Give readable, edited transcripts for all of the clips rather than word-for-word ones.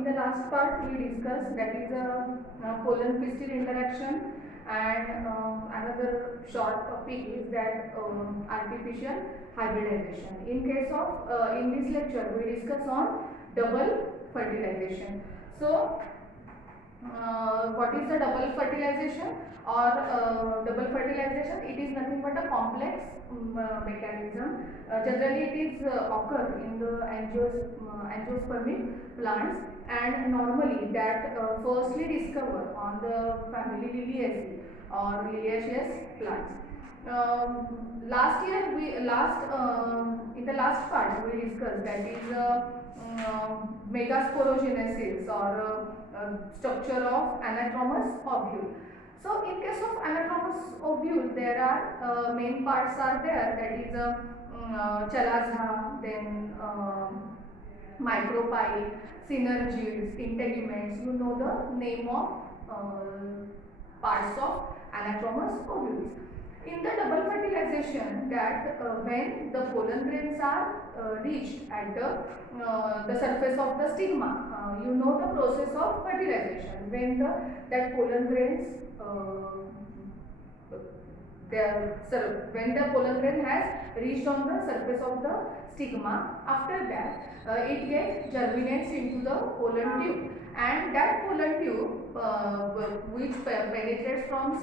in the last part we discussed, that is a pollen pistil interaction, and another short topic is that artificial hybridization. In case of in this lecture we discuss on double fertilization. So what is the double fertilization or double fertilization? It is nothing but a complex mechanism. Generally it is occur in the angiospermic plants, and normally that firstly discovered on the family Liliaceae or Liliaceous plants. Last year we in the last part we discussed, that is megasporogenesis or structure of anatromous ovule. So in case of anatromous ovule, there are main parts are there, that is chalaza, then micropyle, synergids, integuments. You know the name of parts of anatromous ovules. In the double fertilization, that when the pollen grains are reached at the surface of the stigma, you know the process of fertilization. When that pollen grains when the pollen grain has reached on the surface of the stigma, after that it gets germinates into the pollen tube, and that pollen tube which penetrates from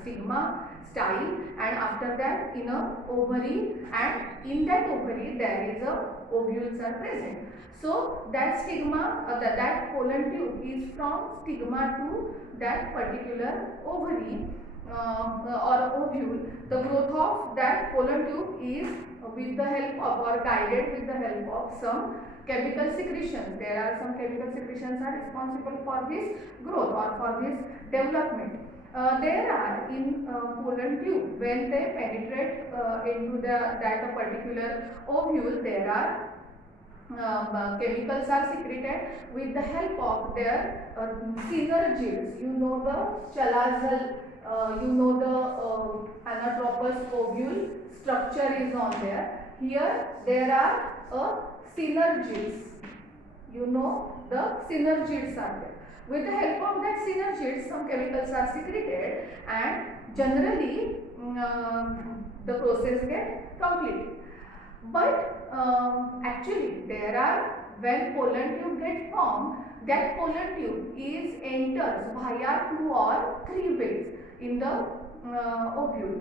stigma, style, and after that in a ovary, and in that ovary there is a ovules are present. So that stigma, that pollen tube is from stigma to that particular ovary or ovule. The growth of that pollen tube is with the help of or guided with the help of some chemical secretions. There are some chemical secretions are responsible for this growth or for this development. There are in pollen tube, when they penetrate into that particular ovule, there are chemicals are secreted with the help of their synergids. You know the chalazal, you know the anatropous ovule structure is on there. Here there are synergids. You know the synergids are there. With the help of that synergids, some chemicals are secreted, and generally the process gets completed. But actually there are, when pollen tube get formed, that pollen tube is enters via 2 or 3 ways in the ovule.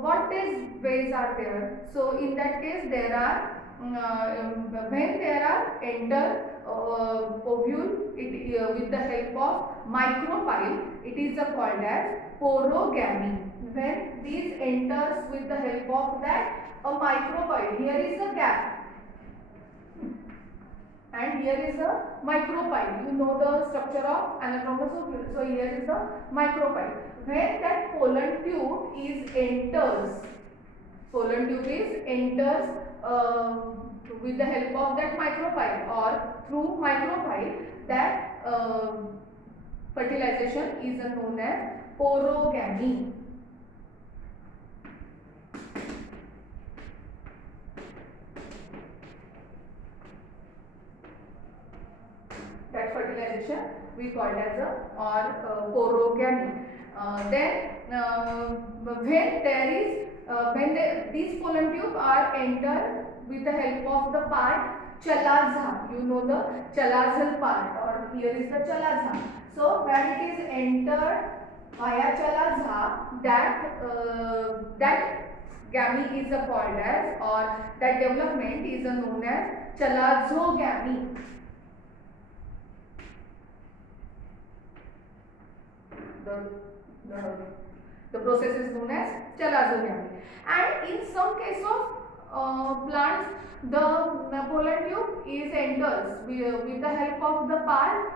What these ways are there? So in that case there are when there are enter ovule with the help of micropyle, it is called as porogamy. When these enters with the help of that a micropyle, here is a gap and here is a micropyle. You know the structure of anatromous ovule. So here is a micropyle. When that pollen tube is enters with the help of that micropyle or through micropyle, that fertilization is known as porogamy. That fertilization we call as a porogamy. When there is these pollen tube are entered with the help of the part chalaza. You know the chalazal part, or here is the chalaza. So when it is entered via chalaza, that gamy is called as, or that development is known as chalazogamy. The process is known as chalazogamy. And in some case of plants, the pollen tube is enters with the help of the part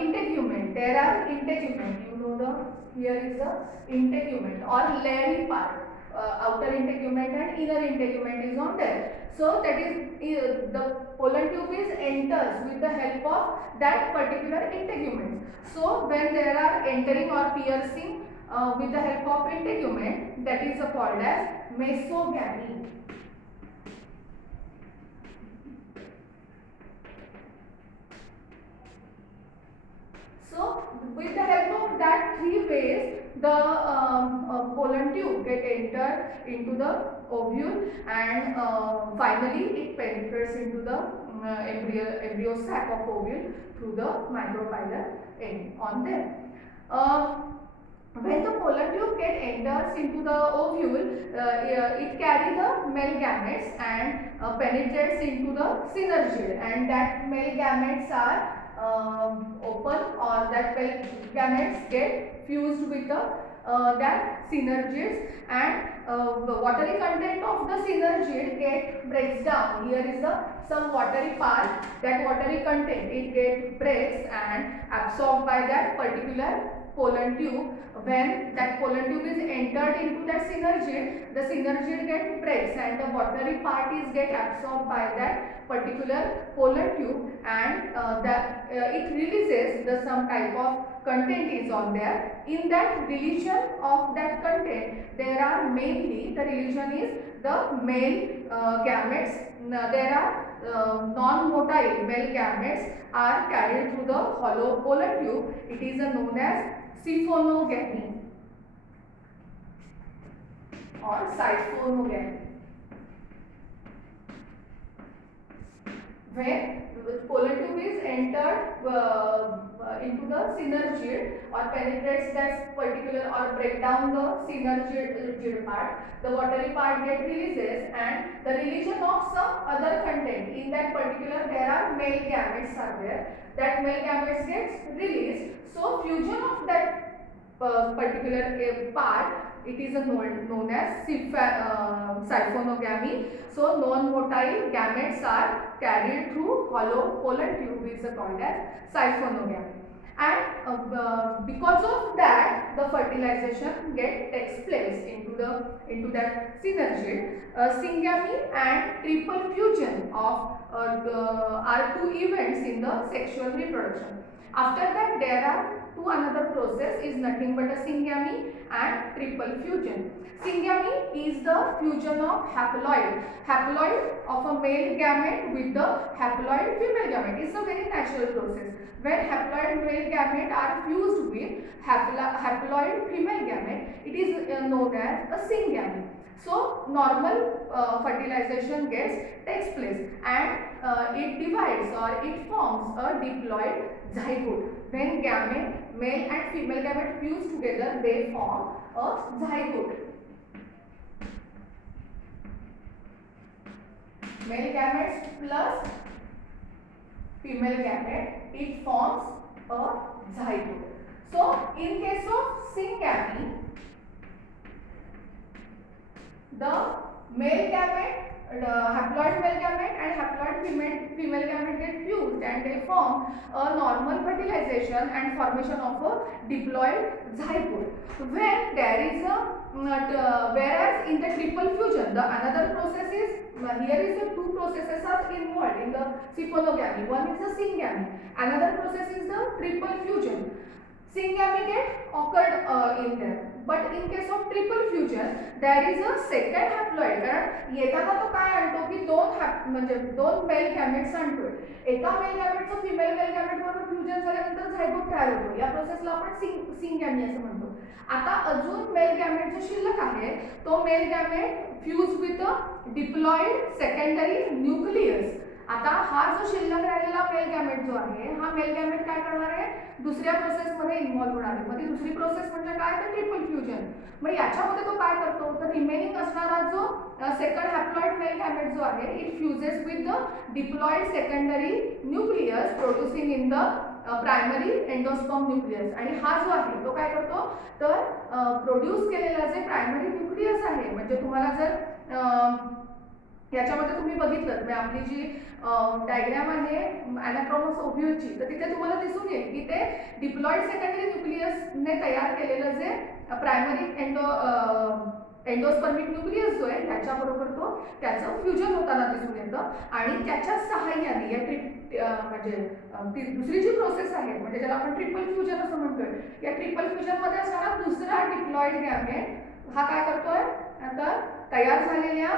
integument. There are integument. You know the, here is the integument or layering part. Outer integument and inner integument is on there. So that is the pollen tube is enters with the help of that particular integument. So when there are entering or piercing with the help of integument, that is called as mesogamy. ways the pollen tube get entered into the ovule, and finally it penetrates into the embryo sac of ovule through the micropylar end on them. When the pollen tube enters into the ovule, it carries the male gametes and penetrates into the synergid, and that male gametes are open, or that male gametes get fused with the that synergids, and the watery content of the synergid breaks down. Here is some watery part. That watery content it breaks and absorbed by that particular pollen tube. When that pollen tube is entered into that synergid, the synergid breaks and the watery part is absorbed by that particular pollen tube, and it releases some type of content is on there. In that release of that content, there are mainly the release is the male gametes. There are non-motile male gametes are carried through the hollow pollen tube. It is known as siphonogamy or siphonogamy. When the pollen tube is entered into the synergid or penetrates that particular or break down the synergid part, the watery part releases, and the release of some other content. In that particular, there are male gametes are there. That male gametes gets released. So fusion of that particular part, it is known as siphonogamy. So non-motile gametes are carried through hollow pollen tube, is called as siphonogamy. And because of that, the fertilization takes place into that synergid. Syngamy and triple fusion of are two events in the sexual reproduction. After that, there are another process is nothing but a syngamy and triple fusion. Syngamy is the fusion of haploid of a male gamete with the haploid female gamete. It's a very natural process. When haploid male gamete are fused with haploid female gamete, it is known as a syngamy. So normal fertilization takes place, and it divides or it forms a diploid zygote. When gamete, male and female gamete fuse together, they form a zygote. Male gametes plus female gamete, it forms a zygote. So in case of syngamy, the male gamete, haploid male gamete and haploid female gamete get fused, and they form a normal fertilization and formation of a diploid zygote. When there is whereas in the triple fusion, the another process is here is the two processes are involved in the siphonogamy. One is the syngamy, another process is the triple fusion. Syngamy occurred in there, but in case of triple fusion there is a second haploid. कारण येताना तो काय आणतो की दोन male gametes आणतोय. एका mail गॅमेटचं female male gamete बरोबर फ्युजन झाल्यानंतर झायगोट तयार होतो. या प्रोसेसला आपण सिंगॅमी असं म्हणतो. आता अजून मेल गॅमेट जो शिल्लक आहे तो mail gamete fuse with a diploid secondary nucleus. आता हा जो शिल्लक राहिलेला मेल गॅमेट जो आहे, हा मेल गॅमेट काय करणार आहे, दुसऱ्या प्रोसेस मध्ये इन्व्हॉल्व होणार आहे. मग ती दुसरी प्रोसेस म्हणजे काय, तर ट्रिपल फ्युजन. मग याच्यामध्ये तो काय करतो, तर रिमेनिंग असणारा जो सेकंड हॅप्लॉइड मेल गॅमेट जो आहे, it फ्युजेस with the diploid secondary nucleus producing in the primary endosperm nucleus. आणि हा जो आहे तो काय करतो, तर प्रोड्यूस केलेला जे प्रायमरी न्यूक्लियस आहे, म्हणजे तुम्हाला जर याच्यामध्ये तुम्ही बघितलं मी आपली जी डायग्राम आहे अॅनाक्रॉमस ओव्ह्यूलची, तर तिथे तुम्हाला दिसून येईल की ते डिप्लॉइड सेकंडरी न्यूक्लियसने तयार केलेलं जे प्रायमरी एंडोस्पर्मिक न्यूक्लियस जो आहे त्याच्याबरोबर तो त्याचं फ्युजन होताना दिसून येतं. आणि त्याच्या सहाय्याने या म्हणजे दुसरी जी प्रोसेस आहे, म्हणजे ज्याला आपण ट्रिपल फ्युजन असं म्हणतोय, या ट्रिपल फ्युजनमध्ये असणारा दुसरा डिप्लॉइड गॅमेट हा काय करतोय, तर तयार झालेल्या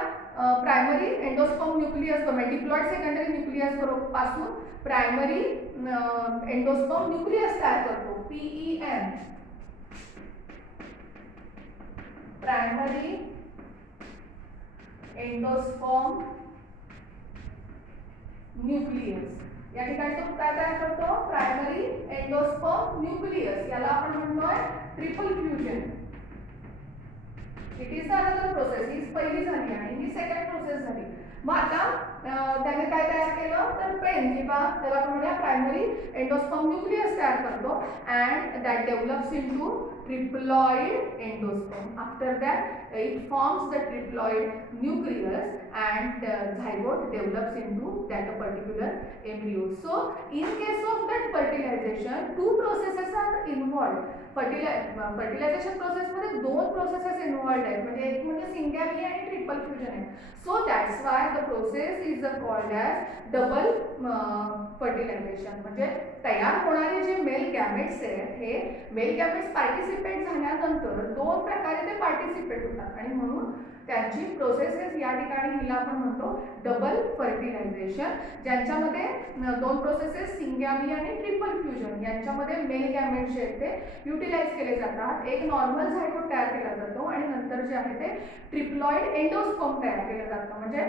primary endosperm nucleus diploid secondary nucleus पासून प्रायमरी एंडोस्पर्म न्यूक्लियस तयार करतो, PEN. Primary endosperm nucleus. या ठिकाणी तो काय तयार करतो, प्रायमरी एंडोस्पर्म न्यूक्लियस, याला आपण म्हणतोय triple fusion. It is another process, ही पहिली झाली आणि ही सेकंड प्रोसेस झाली। मग आता त्याने काय तयार केलं तर पेन किंवा त्याला आपण म्हणूया प्रायमरी एंडोस्पर्म न्यूक्लियस तयार करतो and that develops into triploid endosperm. After that it forms the triploid nucleus and zygote develops into that particular embryo. So in case of that fertilization, two processes are involved. fertilization process मध्ये दोन processes involved आहेत, म्हणजे एक म्हणजे सिंगॅमी आणि triple fusion आहे. So that's why the process is called as double fertilization. म्हणजे तयार होणारे जे मेल गॅमेट्स आहेत, हे मेल गॅमेट्स पार्टिसिपेट झाल्यानंतर दोन प्रकारे ते पार्टिसिपेट होतात आणि म्हणून त्यांची प्रोसेसेस या ठिकाणी हिला आपण म्हणतो डबल फर्टिलायझेशन, ज्यांच्यामध्ये दोन प्रोसेसेस सिंगॅमी आणि ट्रिपल फ्युजन यांच्यामध्ये मेल गॅमेट्स जे आहेत ते युटिलाइज केले जातात. एक नॉर्मल झायगोट तयार केला जातो आणि नंतर जे आहे ते ट्रिप्लॉइड एंडोस्पर्म तयार केलं जातं. म्हणजे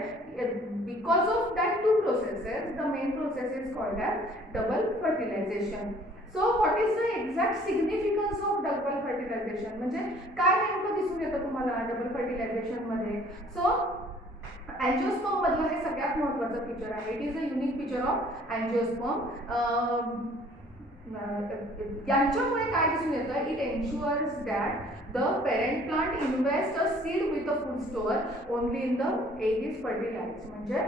because of that two processes the main process is called as double fertilization. So what is the exact significance of double fertilization, म्हणजे काय नेमकं दिसून येतं तुम्हाला डबल फर्टिलायझेशन मध्ये. सो अँजिओस्पर्म मधलं हे सगळ्यात महत्त्वाचं फीचर आहे. It is a unique feature of angiosperm. यांच्यामुळे काय दिसून येतं, it ensures that the parent plant invests a seed with a food store only in the egg is fertilized. म्हणजे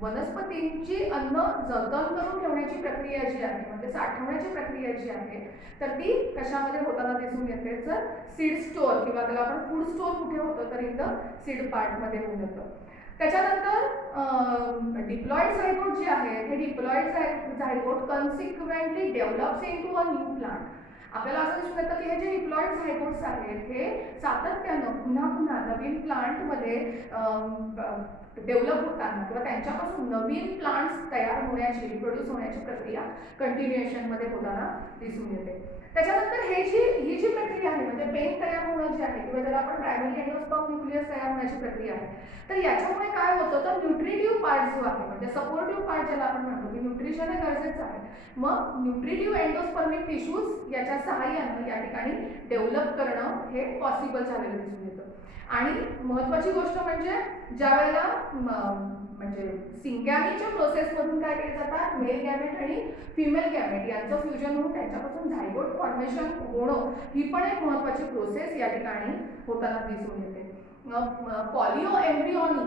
वनस्पतींची अन्न जतन करून ठेवण्याची प्रक्रिया जी आहे, म्हणजे साठवण्याची प्रक्रिया जी आहे, तर ती कशामध्ये होताना दिसून येते, तर सीड स्टोअर किंवा त्याला आपण फूड स्टोअर कुठे होतं तर इन द सीड पार्टमध्ये होऊन येतं. त्याच्यानंतर डिप्लॉइड झायगोट जे आहे, हे diploid zygote consequently develops into a new plant. आपल्याला असं दिसून येतं की हे जे डिप्लॉइड झायगोट्स आहेत, हे सातत्यानं पुन्हा पुन्हा नवीन प्लांटमध्ये डेव्हलप होताना किंवा त्यांच्यापासून नवीन प्लांट्स तयार होण्याची, रिप्रोड्यूस होण्याची प्रक्रिया कंटिन्युएशनमध्ये होताना दिसून येते. त्याच्यानंतर ही जी प्रक्रिया आहे, म्हणजे पेन तयार होणं जे आहे किंवा ज्याला आपण प्रायमरी एंडोस्पर्म न्यूक्लियस तयार होण्याची प्रक्रिया आहे, तर याच्यामुळे काय होतं तर न्यूट्रिटिव्ह पार्ट जो आहे, म्हणजे सपोर्टिव्ह पार्ट ज्याला आपण म्हणतो की न्यूट्रिशन हे गरजेचं आहे, मग न्यूट्रिटिव्ह एंडोस्पर्मिक टिश्यूज याच्या सहाय्यानं या ठिकाणी डेव्हलप करणं हे पॉसिबल झालेलं दिसून येतं. आणि महत्त्वाची गोष्ट म्हणजे ज्या वेळेला म्हणजे सिंगॅमीच्या प्रोसेसमधून काय केले जातात, मेल गॅमेट आणि फिमेल गॅमेट यांचं फ्युजन होऊन त्यांच्यापासून झायगोट फॉर्मेशन होणं, ही पण एक महत्त्वाची प्रोसेस या ठिकाणी होताना दिसून येते. पॉलिओ एम्ब्रिओनी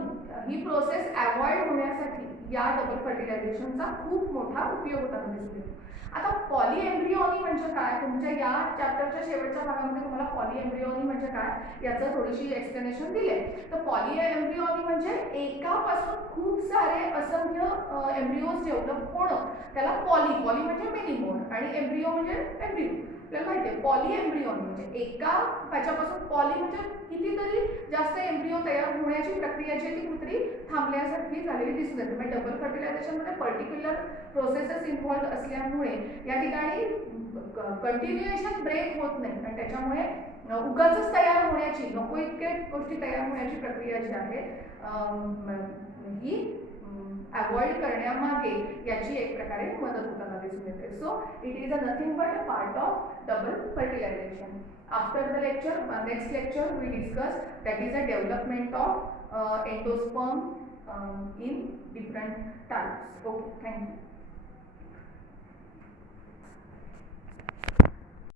ही प्रोसेस अवॉइड होण्यासाठी या डबल फर्टिलायझेशनचा खूप मोठा उपयोग होताना दिसून येतो. आता पॉली एम्ब्रिओनी म्हणजे काय, तुमच्या या चॅप्टरच्या शेवटच्या भागामध्ये तुम्हाला पॉली एम्ब्रिओनी म्हणजे काय याचं थोडीशी एक्सप्लेनेशन दिले. तर पॉली एम्ब्रिओनी म्हणजे एकापासून खूप सारे असंख्य एम्ब्रिओज डेव्हलप होणं, त्याला पॉली म्हणजे मेनी मोर आणि एम्ब्रिओ म्हणजे एम्ब्रिओ. आपल्याला माहिती आहे पॉली एम्ब्रिओनी म्हणजे एका ह्याच्यापासून पॉली म्हणजे कितीतरी जास्त एम्ब्रिओ तयार होण्याची प्रक्रिया जी ती कुठेतरी थांबल्यासारखी झालेली दिसून येते. म्हणजे डबल फर्टिलायझेशनमध्ये पर्टिक्युलर प्रोसेसेस इन्व्हॉल्व असल्यामुळे या ठिकाणी कंटिन्युएशन ब्रेक होत नाही आणि त्याच्यामुळे उगाचच तयार होण्याची, नको इतके गोष्टी तयार होण्याची प्रक्रिया जी आहे ही अवॉइड करण्यामागे याची एक प्रकारे मदत होताना दिसून येते. So it is a nothing but a part of double fertilization. After the lecture, next lecture we discuss that is a development of endosperm in different types. Okay, thank you.